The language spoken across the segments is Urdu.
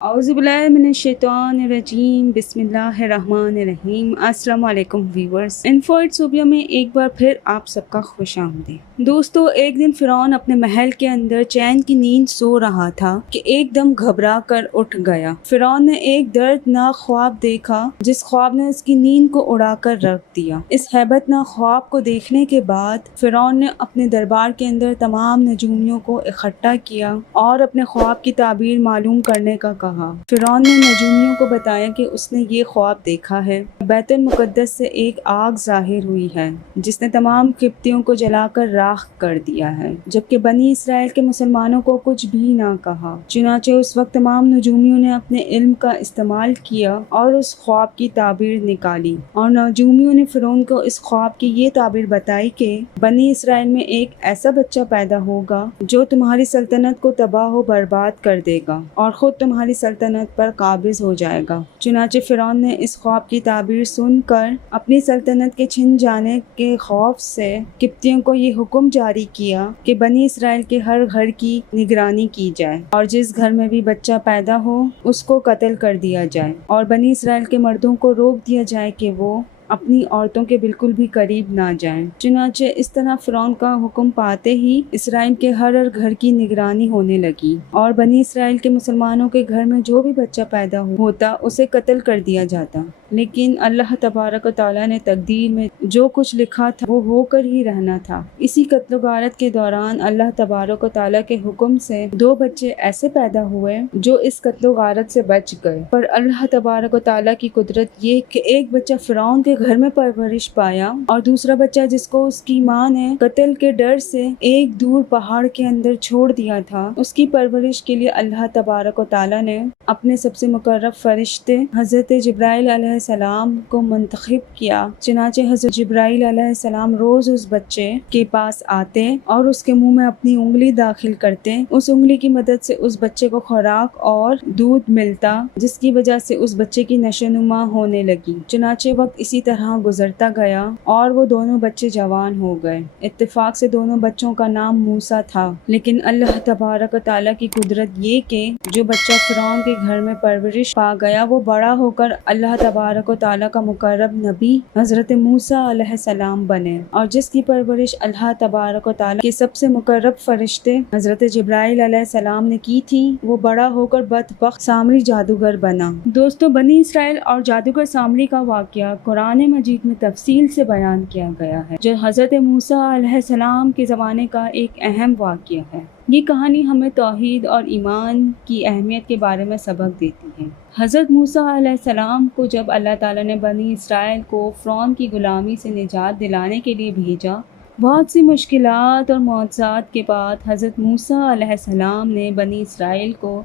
اعوذ باللہ من الشیطان الرجیم، بسم اللہ الرحمن الرحیم۔ السلام علیکم ویورز، انفوائٹسوپیا میں ایک بار پھر آپ سب کا خوش آمدید۔ دوستو، ایک دن فرعون اپنے محل کے اندر چین کی نیند سو رہا تھا کہ ایک دم گھبرا کر اٹھ گیا۔ فرعون نے ایک دردناک خواب دیکھا جس خواب نے اس کی نیند کو اڑا کر رکھ دیا۔ اس ہیبت ناک خواب کو دیکھنے کے بعد فرعون نے اپنے دربار کے اندر تمام نجومیوں کو اکٹھا کیا اور اپنے خواب کی تعبیر معلوم کرنے کا کہا۔ فرعون نے نجومیوں کو بتایا کہ اس نے یہ خواب دیکھا ہے، بیت المقدس سے ایک آگ ظاہر ہوئی ہے جس نے تمام قبطیوں کو جلا کر راکھ کر دیا ہے، جبکہ بنی اسرائیل کے مسلمانوں کو کچھ بھی نہ کہا۔ چنانچہ اس وقت تمام نجومیوں نے اپنے علم کا استعمال کیا اور اس خواب کی تعبیر نکالی، اور نجومیوں نے فرعون کو اس خواب کی یہ تعبیر بتائی کہ بنی اسرائیل میں ایک ایسا بچہ پیدا ہوگا جو تمہاری سلطنت کو تباہ و برباد کر دے گا اور خود تمہاری سلطنت پر قابض ہو جائے گا۔ چنانچہ فرعون نے اس خواب کی تعبیر سن کر اپنی سلطنت کے چھن جانے کے خوف سے قبطیوں کو یہ حکم جاری کیا کہ بنی اسرائیل کے ہر گھر کی نگرانی کی جائے اور جس گھر میں بھی بچہ پیدا ہو اس کو قتل کر دیا جائے، اور بنی اسرائیل کے مردوں کو روک دیا جائے کہ وہ اپنی عورتوں کے بالکل بھی قریب نہ جائیں۔ چنانچہ اس طرح فرعون کا حکم پاتے ہی اسرائیل کے ہر گھر کی نگرانی ہونے لگی، اور بنی اسرائیل کے مسلمانوں کے گھر میں جو بھی بچہ پیدا ہوتا اسے قتل کر دیا جاتا۔ لیکن اللہ تبارک و تعالیٰ نے تقدیر میں جو کچھ لکھا تھا وہ ہو کر ہی رہنا تھا۔ اسی قتل و غارت کے دوران اللہ تبارک و تعالیٰ کے حکم سے 2 بچے ایسے پیدا ہوئے جو اس قتل و غارت سے بچ گئے، پر اللہ تبارک و تعالیٰ کی قدرت یہ کہ ایک بچہ فرعون کے گھر میں پرورش پایا اور دوسرا بچہ جس کو اس کی ماں نے قتل کے ڈر سے ایک دور پہاڑ کے اندر چھوڑ دیا تھا، اس کی پرورش کے لیے اللہ تبارک و تعالیٰ نے اپنے سب سے مقرب فرشتے حضرت جبرائیل علیہ السلام کو منتخب کیا۔ چنانچہ حضرت جبرائیل علیہ السلام روز اس بچے کے پاس آتے اور اس کے منہ میں اپنی انگلی داخل کرتے۔ اس انگلی کی مدد سے اس بچے کو خوراک اور دودھ ملتا، جس کی وجہ سے اس بچے کی نشو نما ہونے لگی۔ چنانچہ وقت اسی طرح گزرتا گیا اور وہ دونوں بچے جوان ہو گئے۔ اتفاق سے دونوں بچوں کا نام موسیٰ تھا، لیکن اللہ تبارک و تعالیٰ کی قدرت یہ کہ جو بچہ فرعون کے گھر میں پرورش پا گیا وہ بڑا ہو کر اللہ تبارک و تعالیٰ کا مقرب نبی حضرت موسیٰ علیہ السلام بنے، اور جس کی پرورش اللہ تبارک و تعالیٰ کے سب سے مقرب فرشتے حضرت جبرائیل علیہ السلام نے کی تھی، وہ بڑا ہو کر بدبخت سامری جادوگر بنا۔ دوستو، بنی اسرائیل اور جادوگر سامری کا واقعہ قرآن مجید میں تفصیل سے بیان کیا گیا ہے، جو حضرت موسیٰ علیہ السلام کے زمانے کا ایک اہم واقعہ ہے۔ یہ کہانی ہمیں توحید اور ایمان کی اہمیت کے بارے میں سبق دیتی ہے۔ حضرت موسیٰ علیہ السلام کو جب اللہ تعالیٰ نے بنی اسرائیل کو فرعون کی غلامی سے نجات دلانے کے لیے بھیجا، بہت سی مشکلات اور معجزات کے بعد حضرت موسیٰ علیہ السلام نے بنی اسرائیل کو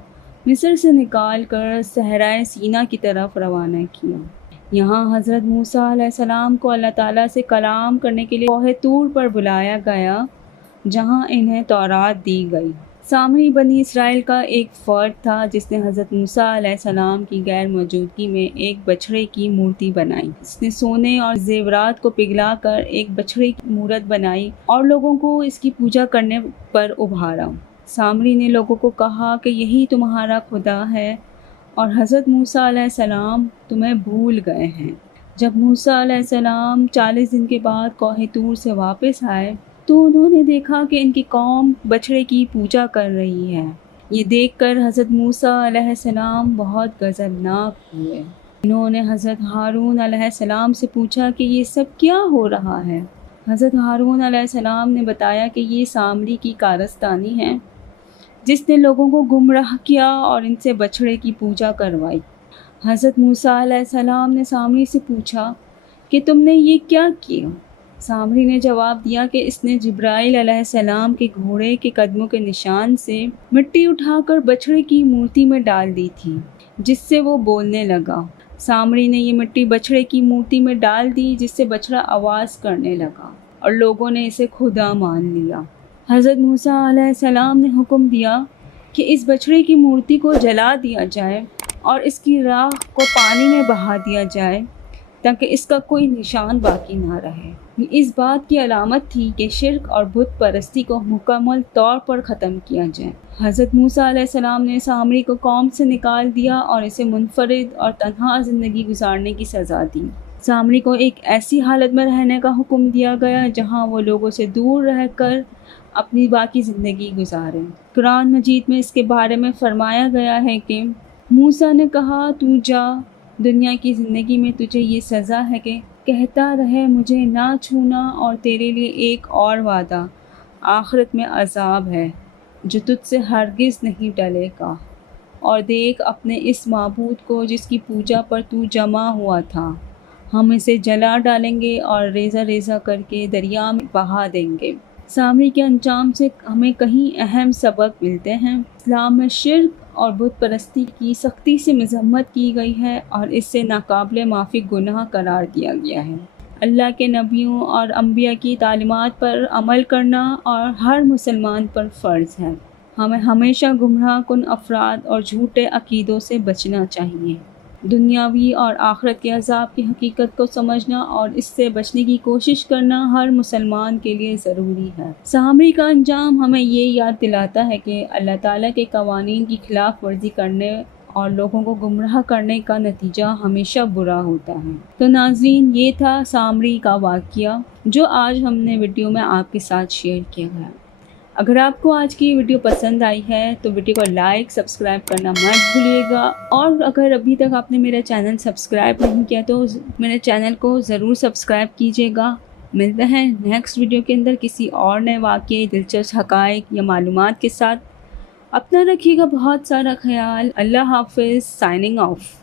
مصر سے نکال کر صحرائے سینا کی طرف روانہ کیا۔ یہاں حضرت موسیٰ علیہ السلام کو اللہ تعالیٰ سے کلام کرنے کے لیے کوہ طور پر بلایا گیا، جہاں انہیں تورات دی گئی۔ سامری بنی اسرائیل کا ایک فرد تھا جس نے حضرت موسیٰ علیہ السلام کی غیر موجودگی میں ایک بچڑے کی مورتی بنائی۔ اس نے سونے اور زیورات کو پگھلا کر ایک بچڑے کی مورت بنائی اور لوگوں کو اس کی پوجا کرنے پر ابھارا۔ سامری نے لوگوں کو کہا کہ یہی تمہارا خدا ہے، اور حضرت موسیٰ علیہ السلام تمہیں بھول گئے ہیں۔ جب موسیٰ علیہ السلام 40 دن کے بعد کوہ طور سے واپس آئے تو انہوں نے دیکھا کہ ان کی قوم بچڑے کی پوجا کر رہی ہے۔ یہ دیکھ کر حضرت موسیٰ علیہ السلام بہت غضبناک ہوئے۔ انہوں نے حضرت ہارون علیہ السلام سے پوچھا کہ یہ سب کیا ہو رہا ہے۔ حضرت ہارون علیہ السلام نے بتایا کہ یہ سامری کی کارستانی ہے جس نے لوگوں کو گمراہ کیا اور ان سے بچڑے کی پوجا کروائی۔ حضرت موسیٰ علیہ السلام نے سامری سے پوچھا کہ تم نے یہ کیا کیا؟ سامری نے جواب دیا کہ اس نے جبرائیل علیہ السلام کے گھوڑے کے قدموں کے نشان سے مٹی اٹھا کر بچڑے کی مورتی میں ڈال دی تھی، جس سے وہ بولنے لگا۔ سامری نے یہ مٹی بچڑے کی مورتی میں ڈال دی، جس سے بچڑا آواز کرنے لگا اور لوگوں نے اسے خدا مان لیا۔ حضرت موسیٰ علیہ السلام نے حکم دیا کہ اس بچڑے کی مورتی کو جلا دیا جائے اور اس کی راکھ کو پانی میں بہا دیا جائے تاکہ اس کا کوئی نشان باقی نہ رہے۔ یہ اس بات کی علامت تھی کہ شرک اور بت پرستی کو مکمل طور پر ختم کیا جائے۔ حضرت موسیٰ علیہ السلام نے سامری کو قوم سے نکال دیا اور اسے منفرد اور تنہا زندگی گزارنے کی سزا دی۔ سامری کو ایک ایسی حالت میں رہنے کا حکم دیا گیا جہاں وہ لوگوں سے دور رہ کر اپنی باقی زندگی گزارے۔ قرآن مجید میں اس کے بارے میں فرمایا گیا ہے کہ موسیٰ نے کہا تو جا، دنیا کی زندگی میں تجھے یہ سزا ہے کہ کہتا رہے مجھے نہ چھونا، اور تیرے لیے ایک اور وعدہ آخرت میں عذاب ہے جو تجھ سے ہرگز نہیں ٹلے گا، اور دیکھ اپنے اس معبود کو جس کی پوجا پر تو جمع ہوا تھا، ہم اسے جلا ڈالیں گے اور ریزہ ریزہ کر کے دریا میں بہا دیں گے۔ سامری کے انجام سے ہمیں کہیں اہم سبق ملتے ہیں۔ اسلام میں شرک اور بت پرستی کی سختی سے مذمت کی گئی ہے اور اس سے ناقابل معافی گناہ قرار دیا گیا ہے۔ اللہ کے نبیوں اور انبیاء کی تعلیمات پر عمل کرنا اور ہر مسلمان پر فرض ہے۔ ہمیں ہمیشہ گمراہ کن افراد اور جھوٹے عقیدوں سے بچنا چاہیے۔ دنیاوی اور آخرت کے عذاب کی حقیقت کو سمجھنا اور اس سے بچنے کی کوشش کرنا ہر مسلمان کے لیے ضروری ہے۔ سامری کا انجام ہمیں یہ یاد دلاتا ہے کہ اللہ تعالیٰ کے قوانین کی خلاف ورزی کرنے اور لوگوں کو گمراہ کرنے کا نتیجہ ہمیشہ برا ہوتا ہے۔ تو ناظرین، یہ تھا سامری کا واقعہ جو آج ہم نے ویڈیو میں آپ کے ساتھ شیئر کیا ہے۔ اگر آپ کو آج کی ویڈیو پسند آئی ہے تو ویڈیو کو لائک، سبسکرائب کرنا مت بھولیے گا، اور اگر ابھی تک آپ نے میرا چینل سبسکرائب نہیں کیا تو میرے چینل کو ضرور سبسکرائب کیجیے گا۔ ملتے ہیں نیکسٹ ویڈیو کے اندر کسی اور نئے واقعے، دلچسپ حقائق یا معلومات کے ساتھ۔ اپنا رکھیے گا بہت سارا خیال۔ اللہ حافظ، سائننگ آف۔